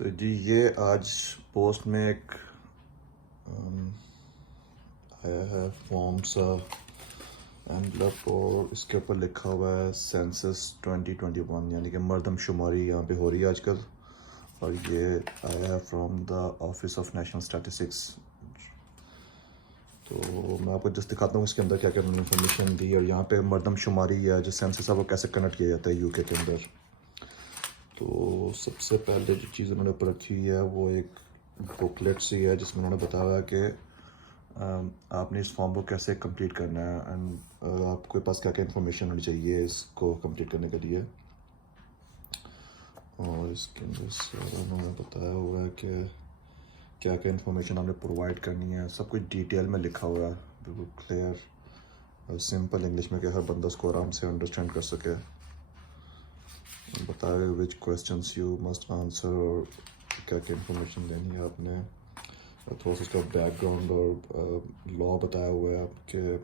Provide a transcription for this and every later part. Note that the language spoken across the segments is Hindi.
तो जी ये आज पोस्ट में एक आया है फॉर्म सा एनवलप और इसके ऊपर लिखा हुआ है सेंसस 2021 यानी कि मर्दमशुमारी यहाँ पे हो रही है आजकल। और ये आया है from the office of national statistics. तो मैं आपको जस्ट दिखाता हूँ इसके अंदर क्या क्या इन्फॉर्मेशन दी। और यहाँ पे मर्दमशुमारी या जो सेंसस है वो कैसे कंडक्ट किया जाता है यूके के अंदर। तो सबसे पहले जो चीज़ उन्होंने ऊपर रखी हुई है वो एक बुकलेट सी है जिसमें उन्होंने बताया है कि आपने इस फॉर्म को कैसे कंप्लीट करना है एंड आपके पास क्या क्या इन्फॉर्मेशन होनी चाहिए इसको कंप्लीट करने के लिए। और इसके अंदर सारा उन्होंने बताया हुआ है कि क्या क्या इन्फॉर्मेशन आपने प्रोवाइड करनी है। सब कुछ डिटेल में लिखा हुआ है, बिल्कुल क्लियर और सिंपल इंग्लिश में कि हर बंदा उसको आराम से अंडरस्टैंड कर सके। बताया विच क्वेश्चंस यू मस्ट आंसर और क्या क्या इन्फॉर्मेशन देनी है आपने। थोड़ा सा उसका बैकग्राउंड और लॉ बताया हुआ है आपके।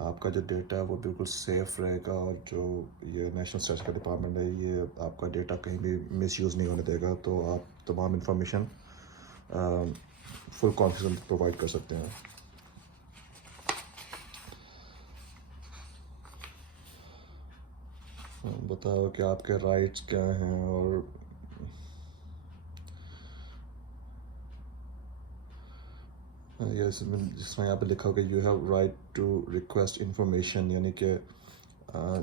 आपका जो डेटा है वो बिल्कुल सेफ़ रहेगा और जो ये नेशनल स्टैटिस्टिक्स डिपार्टमेंट है ये आपका डेटा कहीं भी मिसयूज़ नहीं होने देगा। तो आप तमाम इन्फॉर्मेशन फुल कॉन्फिडेंस प्रोवाइड कर सकते हैं। बताओ कि आपके राइट्स क्या हैं और जिसमें यहाँ पे लिखा होगा you have right to request information यानी कि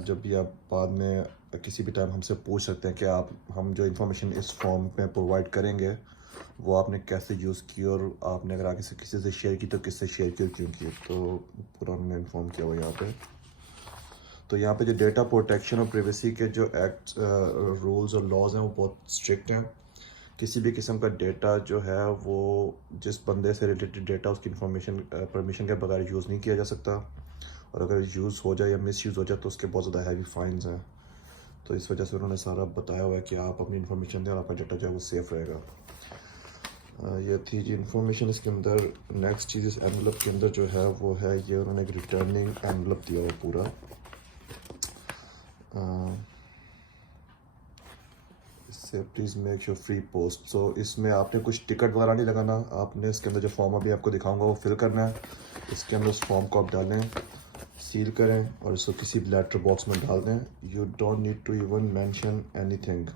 जब भी आप बाद में किसी भी टाइम हमसे पूछ सकते हैं कि आप हम जो इन्फॉर्मेशन इस फॉर्म में प्रोवाइड करेंगे वो आपने कैसे यूज़ की और आपने अगर आगे से किसी से शेयर की तो किससे शेयर की और क्यों की। तो पूरा उन्होंने इन्फॉर्म किया हुआ यहाँ पे। तो यहाँ पे जो डेटा प्रोटेक्शन और प्राइवेसी के जो एक्ट रूल्स और लॉज हैं वो बहुत स्ट्रिक्ट हैं। किसी भी किस्म का डेटा जो है वो जिस बंदे से रिलेटेड डेटा उसकी इन्फॉर्मेशन परमिशन के बगैर यूज़ नहीं किया जा सकता। और अगर यूज़ हो जाए या मिस यूज़ हो जाए तो उसके बहुत ज़्यादा हैवी फाइन्स हैं। तो इस वजह से उन्होंने सारा बताया हुआ है कि आप अपनी इन्फॉर्मेशन दें और आपका डेटा जो है वो सेफ़ रहेगा। ये थी जी इन्फॉर्मेशन इसके अंदर। नेक्स्ट चीज़ इस एनवलप के अंदर जो है वो है ये उन्होंने एक रिटर्निंग एनवलप दिया हुआ पूरा। इससे please make sure free post. So इसमें आपने कुछ टिकट वगैरह नहीं लगाना। आपने इसके अंदर जो फॉर्म अभी आपको दिखाऊंगा वो फिल करना है। इसके अंदर उस फॉर्म को आप डालें, सील करें और इसको किसी लेटर बॉक्स में डाल दें। You don't need to even mention anything.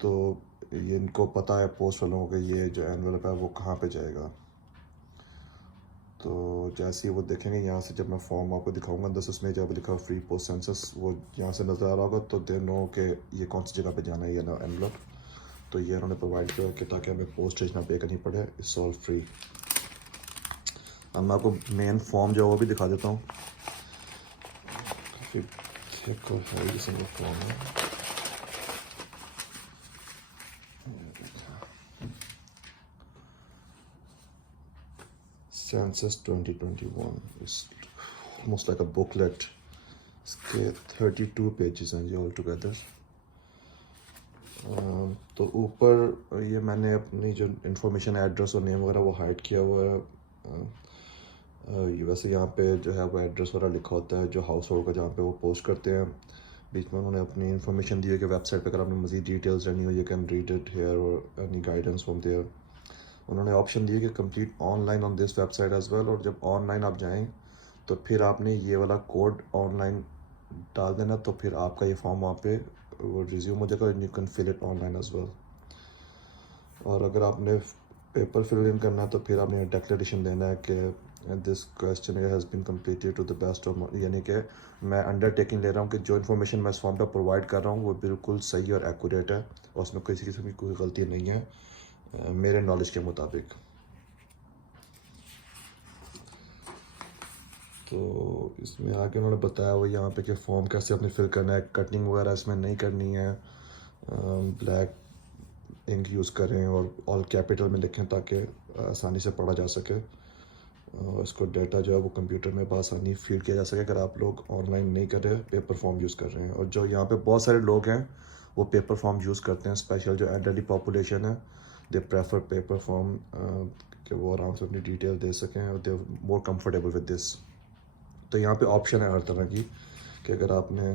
तो ये इनको पता है पोस्ट वालों को कि ये जो एनवलप है वो कहाँ पे जाएगा। तो जैसे ही वो देखेंगे यहाँ से जब मैं फॉर्म आपको दिखाऊंगा दस उसमें जब लिखा फ्री पोस्ट सेंसस वो यहाँ से नज़र आ रहा होगा तो दे नो कि ये कौन सी जगह पे जाना है ये ना एनवलप। तो ये उन्होंने प्रोवाइड किया कि ताकि हमें पोस्टेज ना पे करनी पड़े। It's all free. अब मैं आपको मेन फॉर्म जो है वो भी दिखा देता हूँ। काफ़ी थिक और हैवी किस्म का फॉर्म है। Census 2021 is almost like a booklet. इसके 32 पेजेस हैं ये ऑल टुगेदर। तो ऊपर ये मैंने अपनी जो इन्फॉर्मेशन एड्रेस और नेम वगैरह वो हाइड किया हुआ है। वैसे यहाँ पे जो है वो एड्रेस वगैरह लिखा होता है जो हाउस होल्ड का जहाँ पे वो पोस्ट करते हैं। बीच में उन्होंने अपनी इन्फॉर्मेशन दी है कि वेबसाइट पे अगर आपने मज़ीद डिटेल्स रहनी हो you can read it here और एनी गाइडेंस फ्रॉम देयर। उन्होंने ऑप्शन दिए कि complete online on this website as well. और जब ऑनलाइन आप जाएं तो फिर आपने ये वाला कोड ऑनलाइन डाल देना तो फिर आपका ये फॉर्म वहाँ पे वो रिज्यूम हो जाएगा and you can fill it online as well. और अगर आपने पेपर फिल इन करना है तो फिर आपने डिक्लेरेशन देना है कि this question has been completed to the best of यानी कि मैं अंडरटेकिंग ले रहा हूँ कि जो इन्फॉर्मेशन मैं इस फॉर्म पर प्रोवाइड कर रहा हूँ वो बिल्कुल सही और एक्यूरेट है और उसमें किसी किस्म की कोई गलती नहीं है मेरे नॉलेज के मुताबिक। तो इसमें आगे उन्होंने बताया वो यहाँ पे कि फॉर्म कैसे अपने फिल करना है। कटिंग वगैरह इसमें नहीं करनी है। ब्लैक इंक यूज़ करें और ऑल कैपिटल में लिखें ताकि आसानी से पढ़ा जा सके। इसको डाटा जो है वो कंप्यूटर में बआसानी फीड किया जा सके अगर आप लोग ऑनलाइन नहीं कर रहे पेपर फॉर्म यूज़ कर रहे हैं। और जो यहाँ पे बहुत सारे लोग हैं वो पेपर फॉर्म यूज़ करते हैं। स्पेशल जो एल्डरली पॉपुलेशन है दे प्रेफर पेपर फॉर्म कि वो आराम से अपनी डिटेल दे सकें और दे मोर कम्फर्टेबल विद दिस। तो यहाँ पे ऑप्शन है हर तरह की। कि अगर आपने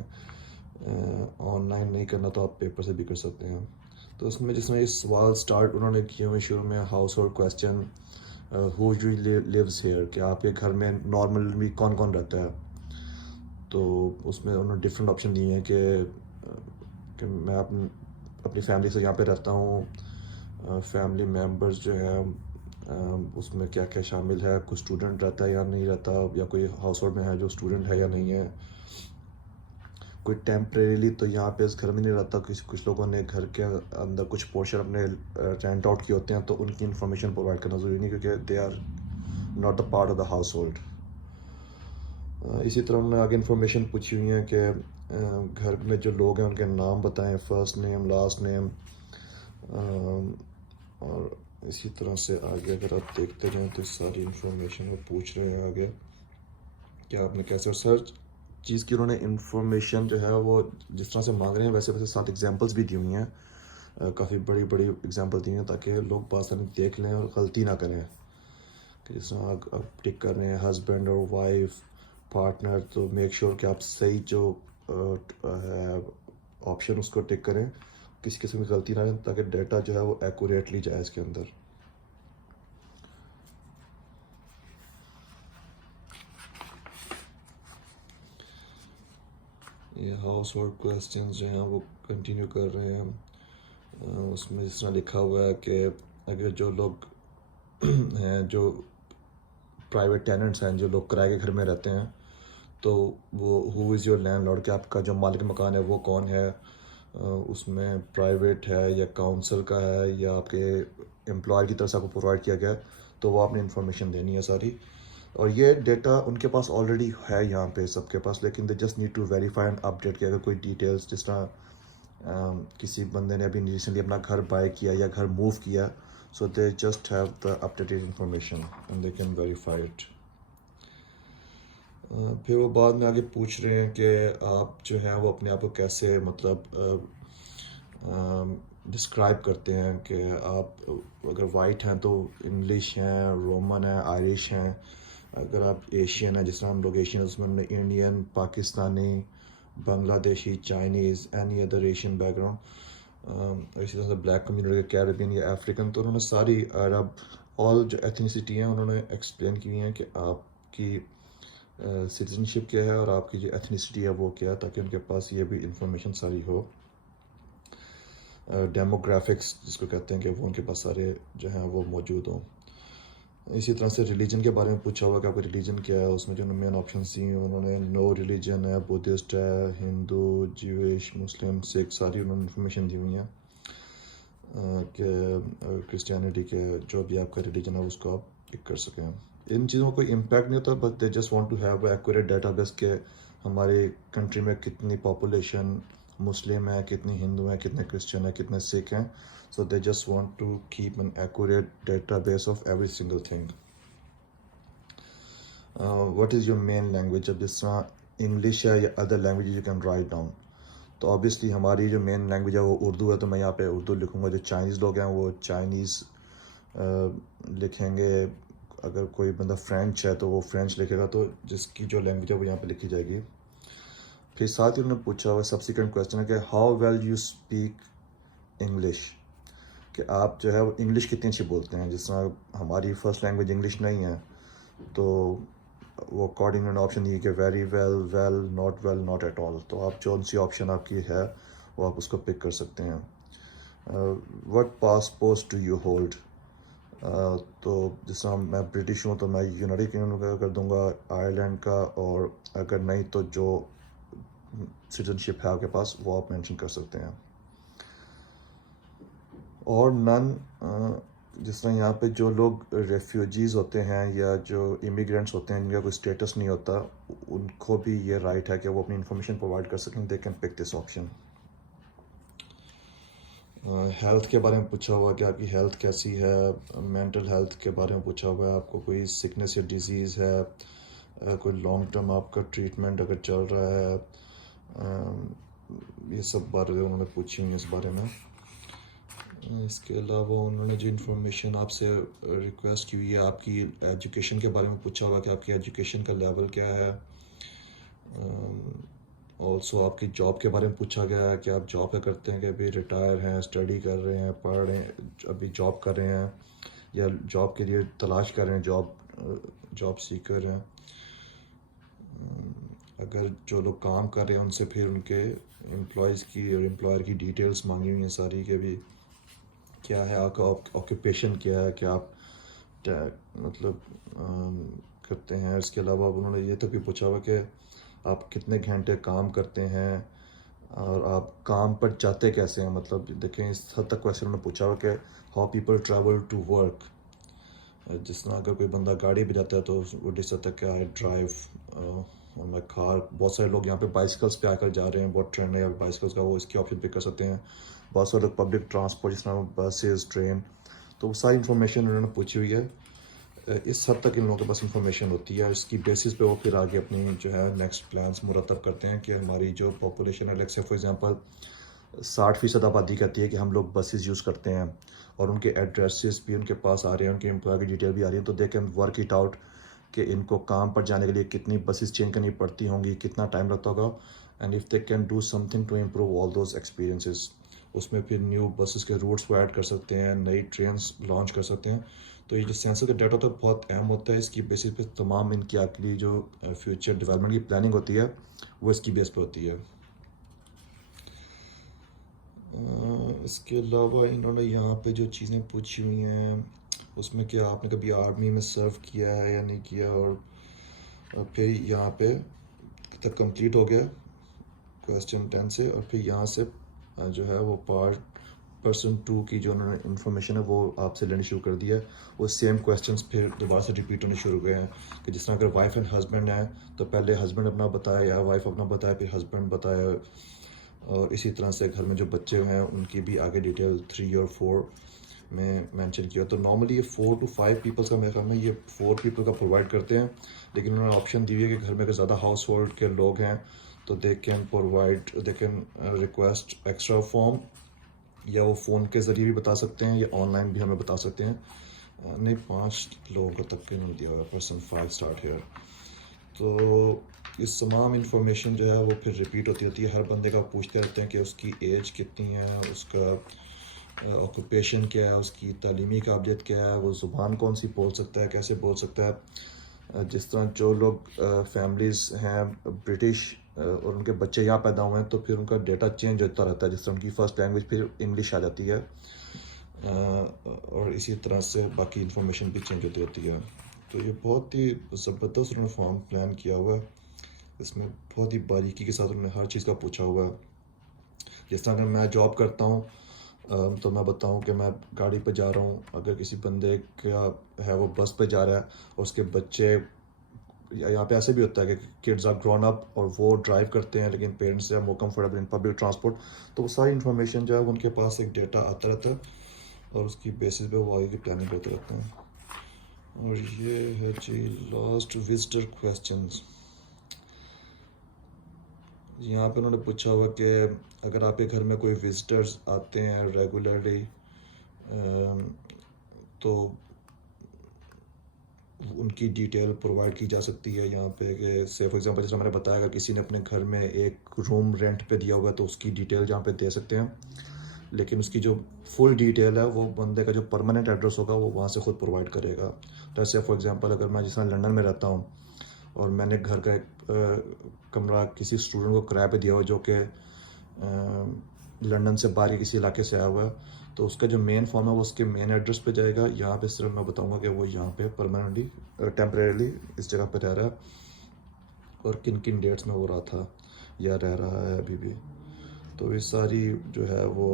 ऑनलाइन नहीं करना तो आप पेपर से भी कर सकते हैं। तो उसमें जिसमें ये सवाल स्टार्ट उन्होंने किए हुए शुरू में, household question, who lives here, कि आपके घर में नॉर्मली कौन कौन रहता है। तो उसमें उन्होंने डिफरेंट ऑप्शन दिए हैं कि मैं अपनी फैमिली से यहाँ पे रहता हूँ, फैमिली मेम्बर्स जो है उसमें क्या क्या शामिल है, कुछ स्टूडेंट रहता है या नहीं रहता, या कोई हाउस होल्ड में है जो स्टूडेंट है या नहीं है, कोई टेम्परेरीली तो यहाँ पे इस घर में नहीं रहता, कुछ लोगों ने घर के अंदर कुछ पोर्शन अपने रेंट आउट किए होते हैं, तो उनकी इन्फॉर्मेशन प्रोवाइड करना ज़रूरी नहीं क्योंकि they are not the part of the household. इसी तरह उन्होंने आगे इन्फॉर्मेशन पूछी हुई है कि घर में जो लोग हैं उनके नाम बताएं, फर्स्ट नेम, लास्ट नेम, और इसी तरह से आगे अगर आप देखते जाएं तो सारी इन्फॉर्मेशन वो पूछ रहे हैं आगे कि आपने कैसे सर्च चीज़ की। उन्होंने इन्फॉर्मेशन जो है वो जिस तरह से मांग रहे हैं वैसे वैसे साथ एग्जांपल्स भी दी हुई हैं, काफ़ी बड़ी बड़ी एग्जांपल दी हैं ताकि लोग बासानी देख लें और गलती ना करें। कि जिस तरह आप टिक कर रहे हैं हस्बैंड और वाइफ, पार्टनर, तो मेक श्योर कि आप सही जो है ऑप्शन उसको टिक करें, किसी किस्म की गलती ना करें ताकि डाटा जो है वो एक्यूरेटली जाए इसके अंदर। ये हाउस होल्ड क्वेश्चंस जो हैं वो कंटिन्यू कर रहे हैं। उसमें जिस तरह लिखा हुआ है कि अगर जो लोग हैं जो प्राइवेट टेनेंट्स हैं, जो लोग किराए के घर में रहते हैं, तो वो हु इज़ योर लैंडलॉर्ड, कि आपका जो मालिक मकान है वो कौन है, उसमें प्राइवेट है या काउंसिल का है या आपके एम्प्लॉयर की तरफ से आपको प्रोवाइड किया गया है, तो वो आपने इन्फॉर्मेशन देनी है सारी। और ये डेटा उनके पास ऑलरेडी है यहाँ पे सबके पास, लेकिन they just need to verify and update कि अगर कोई डिटेल्स जिस तरह किसी बंदे ने अभी रिसेंटली अपना घर बाय किया या घर मूव किया, so they just have the updated information and they can verify it. फिर वो बाद में आगे पूछ रहे हैं कि आप जो है वो अपने आप को कैसे मतलब डिस्क्राइब करते हैं, कि आप अगर वाइट हैं तो इंग्लिश हैं, रोमन है, आयरिश हैं, अगर आप एशियन है जिस तरह हम लोग एशियन उसमें Indian, Pakistani, Bangladeshi, Chinese, any other Asian background, इसी तरह से ब्लैक कम्युनिटी, कैरेबियन या अफ्रीकन, तो उन्होंने सारी अरब ऑल जो एथनिसिटी हैं उन्होंने एक्सप्लेन की हैं कि आपकी सिटीजनशिप क्या है और आपकी जो एथनिसिटी है वो क्या है, ताकि उनके पास ये भी इंफॉर्मेशन सारी हो। डेमोग्राफिक्स जिसको कहते हैं कि वो उनके पास सारे जो हैं वो मौजूद हों। इसी तरह से रिलीजन के बारे में पूछा हुआ कि आपका रिलीजन क्या है, उसमें जो मेन ऑप्शन दिए उन्होंने नो रिलीजन है, बुद्धिस्ट है, हिंदू, ज्यूइश, मुस्लिम, सिख, सारी उन्होंने इन्फॉर्मेशन दी हुई है कि क्रिश्चियनिटी के जो भी आपका रिलीजन है उसको आप पिक कर सकें। इन चीज़ों को कोई इम्पैक्ट नहीं होता, but they just want to have accurate database के हमारे कंट्री में कितनी पॉपुलेशन मुस्लिम है, कितनी हिंदू है, कितने क्रिश्चियन है, कितने सिख हैं। So they just want to keep an accurate database of every single thing. What is your main language, अब जिस तरह इंग्लिश है या other language you can write down, तो ऑब्वियसली हमारी जो मेन लैंग्वेज है वो उर्दू है, तो मैं यहाँ पे उर्दू लिखूँगा। जो चाइनीज़ लोग हैं वो चाइनीज़ लिखेंगे, अगर कोई बंदा फ्रेंच है तो वो फ्रेंच लिखेगा, तो जिसकी जो लैंग्वेज है वो यहाँ पे लिखी जाएगी। फिर साथ ही उन्होंने पूछा हुआ सब्सिक्वेंट क्वेश्चन है कि how well you speak English, कि आप जो है वो इंग्लिश कितनी अच्छी बोलते हैं। जिस तरह हमारी फर्स्ट लैंग्वेज इंग्लिश नहीं है, तो वो अकॉर्डिंग उन्होंने ऑप्शन दिए कि very well, well, not well, not at all. तो आप जो सी ऑप्शन आपकी है वो आप उसको पिक कर सकते हैं। What passport do you hold, तो जिस तरह मैं ब्रिटिश हूँ तो मैं यूनाइटेड किंगडम का कर दूंगा, आयरलैंड का, और अगर नहीं तो जो सिटीजनशिप है आपके पास वो आप मेंशन कर सकते हैं। और नन, जिस तरह यहाँ पे जो लोग रेफ्यूजीज़ होते हैं या जो इमिग्रेंट्स होते हैं जिनका कोई स्टेटस नहीं होता, उनको भी ये राइट है कि वो अपनी इन्फॉर्मेशन प्रोवाइड कर सकें, they can pick this option. Health के बारे में पूछा हुआ कि आपकी हेल्थ कैसी है, मेंटल हेल्थ के बारे में पूछा हुआ है, आपको कोई सिकनेस या डिजीज़ है, कोई लॉन्ग टर्म आपका ट्रीटमेंट अगर चल रहा है, ये सब बातें उन्होंने पूछी हुई इस बारे में। इसके अलावा उन्होंने जो इन्फॉर्मेशन आपसे रिक्वेस्ट की हुई है, आपकी एजुकेशन के बारे में पूछा हुआ कि आपकी एजुकेशन का लेवल क्या है, ऑल्सो आपकी जॉब के बारे में पूछा गया है कि आप जॉब क्या करते हैं, कि अभी रिटायर हैं, स्टडी कर रहे हैं, पढ़ रहे हैं, अभी जॉब कर रहे हैं या जॉब के लिए तलाश कर रहे हैं, जॉब सीकर हैं। अगर जो लोग काम कर रहे हैं उनसे फिर उनके एम्प्लॉयज़ की और एम्प्लॉयर की डिटेल्स मांगी हुई हैं सारी, के भी क्या है आपका ऑक्यूपेशन, क्या है कि आप मतलब करते हैं। इसके अलावा उन्होंने ये तक भी पूछा हुआ कि आप कितने घंटे काम करते हैं और आप काम पर जाते कैसे हैं। मतलब देखें, इस हद तक क्वेश्चन उन्होंने पूछा हुआ कि how people travel to work. जिस तरह अगर कोई बंदा गाड़ी पे जाता है तो वो डिस सकता है कि आई ड्राइव माई कार। बहुत सारे लोग यहाँ पे बाइसिकल्स पे आकर जा रहे हैं, बहुत ट्रेंड है बाइसिकल्स का, वो इसकी ऑप्शन पे कर सकते हैं। बहुत सारे लोग पब्लिक ट्रांसपोर्ट जिस तरह बसेस, ट्रेन, तो वो सारी इन्फॉर्मेशन उन्होंने पूछी हुई है। इस हद तक इन लोगों के पास इंफॉर्मेशन होती है। इसकी बेसिस पे वो फिर आगे अपनी जो है नेक्स्ट प्लान्स मुरतब करते हैं कि हमारी जो पॉपुलेशन है, लेट्स से फॉर एग्जांपल 60% आबादी कहती है कि हम लोग बसेस यूज़ करते हैं और उनके एड्रेसेस भी उनके पास आ रहे हैं, उनके एम्प्लॉय की डिटेल भी आ रही है, तो they can work it out कि इनको काम पर जाने के लिए कितनी बसेस चेंज करनी पड़ती होंगी, कितना टाइम लगता होगा। And if they can do something to improve all those experiences, उसमें फिर न्यू बसेस के रूट्स को ऐड कर सकते हैं, नई ट्रेन्स लॉन्च कर सकते हैं। तो ये जो सेंसर का डाटा होता है बहुत अहम होता है। इसकी बेसिस पे तमाम इनकी आपकी जो फ्यूचर डेवलपमेंट की प्लानिंग होती है वो इसकी बेस पे होती है। इसके अलावा इन्होंने यहाँ पे जो चीज़ें पूछी हुई हैं उसमें कि आपने कभी आर्मी में सर्व किया है या नहीं किया, और फिर यहाँ पे तक कंप्लीट हो गया क्वेश्चन 10 से, और फिर यहाँ से जो है वो पर्सन 2 की जो उन्होंने इन्फॉर्मेशन है वो आपसे लेनी शुरू कर दिया है। वो सेम क्वेश्चंस फिर दोबारा से रिपीट होने शुरू हो गए हैं कि जिस तरह अगर वाइफ एंड हस्बैंड हैं तो पहले हस्बैंड अपना बताया या वाइफ अपना बताया, फिर हस्बैंड बताया, और इसी तरह से घर में जो बच्चे हैं उनकी भी आगे डिटेल 3 और 4 में मेंशन किया। तो नॉर्मली ये 4 to 5 पीपल्स का, मेरे ख्याल में ये 4 पीपल का प्रोवाइड करते हैं, लेकिन उन्होंने ऑप्शन दी हुई है कि घर में अगर ज़्यादा हाउस होल्ड के लोग हैं तो they can request extra form, या वो फ़ोन के ज़रिए भी बता सकते हैं या ऑनलाइन भी हमें बता सकते हैं। नहीं, 5 लोगों को तक के नहीं दिया हुआ, पर्सन 5 स्टार्ट हेयर। तो इस तमाम इंफॉर्मेशन जो है वो फिर रिपीट होती है। हर बंदे का पूछते रहते हैं कि उसकी एज कितनी है, उसका ऑक्यूपेशन क्या है, उसकी तालीमी काबिलियत क्या है, वो ज़ुबान कौन सी बोल सकता है, कैसे बोल सकता है। जिस तरह जो लोग फैमिलीज़ हैं ब्रिटिश और उनके बच्चे यहाँ पैदा हुए हैं तो फिर उनका डेटा चेंज होता रहता है, जिस तरह उनकी फ़र्स्ट लैंग्वेज फिर इंग्लिश आ जाती है, और इसी तरह से बाकी इंफॉर्मेशन भी चेंज होती रहती है। तो ये बहुत ही ज़बरदस्त उन्होंने फॉर्म प्लान किया हुआ है। इसमें बहुत ही बारीकी के साथ उन्होंने हर चीज़ का पूछा हुआ है। जिस तरह अगर मैं जॉब करता हूँ तो मैं बताऊँ कि मैं गाड़ी पे जा रहा हूँ, अगर किसी बंदे का है वो बस पे जा रहा है और उसके बच्चे, यहाँ पे ऐसे भी होता है कि किड्स आर ग्रोन अप और वो ड्राइव करते हैं लेकिन पेरेंट्स से more comfortable in public transport, तो वो सारी इन्फॉर्मेशन जो है उनके पास एक डेटा आता रहता है और उसकी बेसिस पे वो आगे की प्लानिंग करते रहते हैं। और ये है जी लास्ट विजिटर क्वेश्चंस। यहाँ पे उन्होंने पूछा हुआ कि अगर आपके घर में कोई विजिटर्स आते हैं रेगुलरली तो उनकी डिटेल प्रोवाइड की जा सकती है यहाँ पे, कि से फॉर एग्जांपल जैसे मैंने बताया अगर किसी ने अपने घर में एक रूम रेंट पे दिया हुआ है तो उसकी डिटेल यहाँ पे दे सकते हैं, लेकिन उसकी जो फुल डिटेल है वो बंदे का जो परमानेंट एड्रेस होगा वो वहाँ से खुद प्रोवाइड करेगा। जैसे फॉर एग्जांपल अगर मैं जिस तरह लंदन में रहता हूँ और मैंने घर का एक कमरा किसी स्टूडेंट को किराए पे दिया हुआ जो कि लंदन से बाहर के किसी इलाके से आया हुआ है, तो उसका जो मेन फॉर्म है वो उसके मेन एड्रेस पे जाएगा। यहाँ पे सिर्फ मैं बताऊंगा कि वो यहाँ पे परमानेंटली टेम्परेली इस जगह पे रह रहा है और किन किन डेट्स में वो रहा था या रह रहा है अभी भी। तो ये सारी जो है वो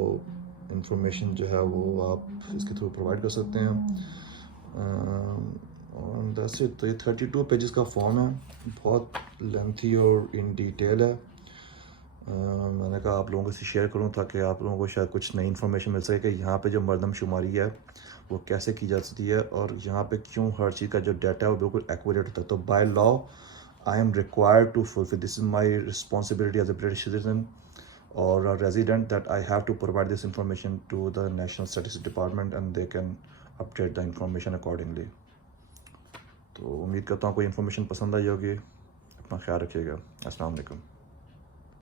इंफॉर्मेशन जो है वो आप इसके थ्रू प्रोवाइड कर सकते हैं। और दैट्स इट। तो ये 32 पेजेस का फॉर्म है, बहुत लेंथी और इन डिटेल है। मैंने कहा आप लोगों से शेयर करूं ताकि आप लोगों को शायद कुछ नई इन्फॉर्मेशन मिल सके कि यहाँ पे जो मरदमशुमारी है वो कैसे की जा सकती है और यहाँ पे क्यों हर चीज़ का जो डाटा है वो बिल्कुल एक्यूरेट होता है। तो by law I am required to fulfil, this is my responsibility as a British citizen or a resident, that I have to provide this information to the National Statistics Department and they can update the information accordingly. तो उम्मीद करता हूँ कोई इन्फॉर्मेशन पसंद आई होगी। अपना ख्याल रखिएगा। अस्सलाम वालेकुम।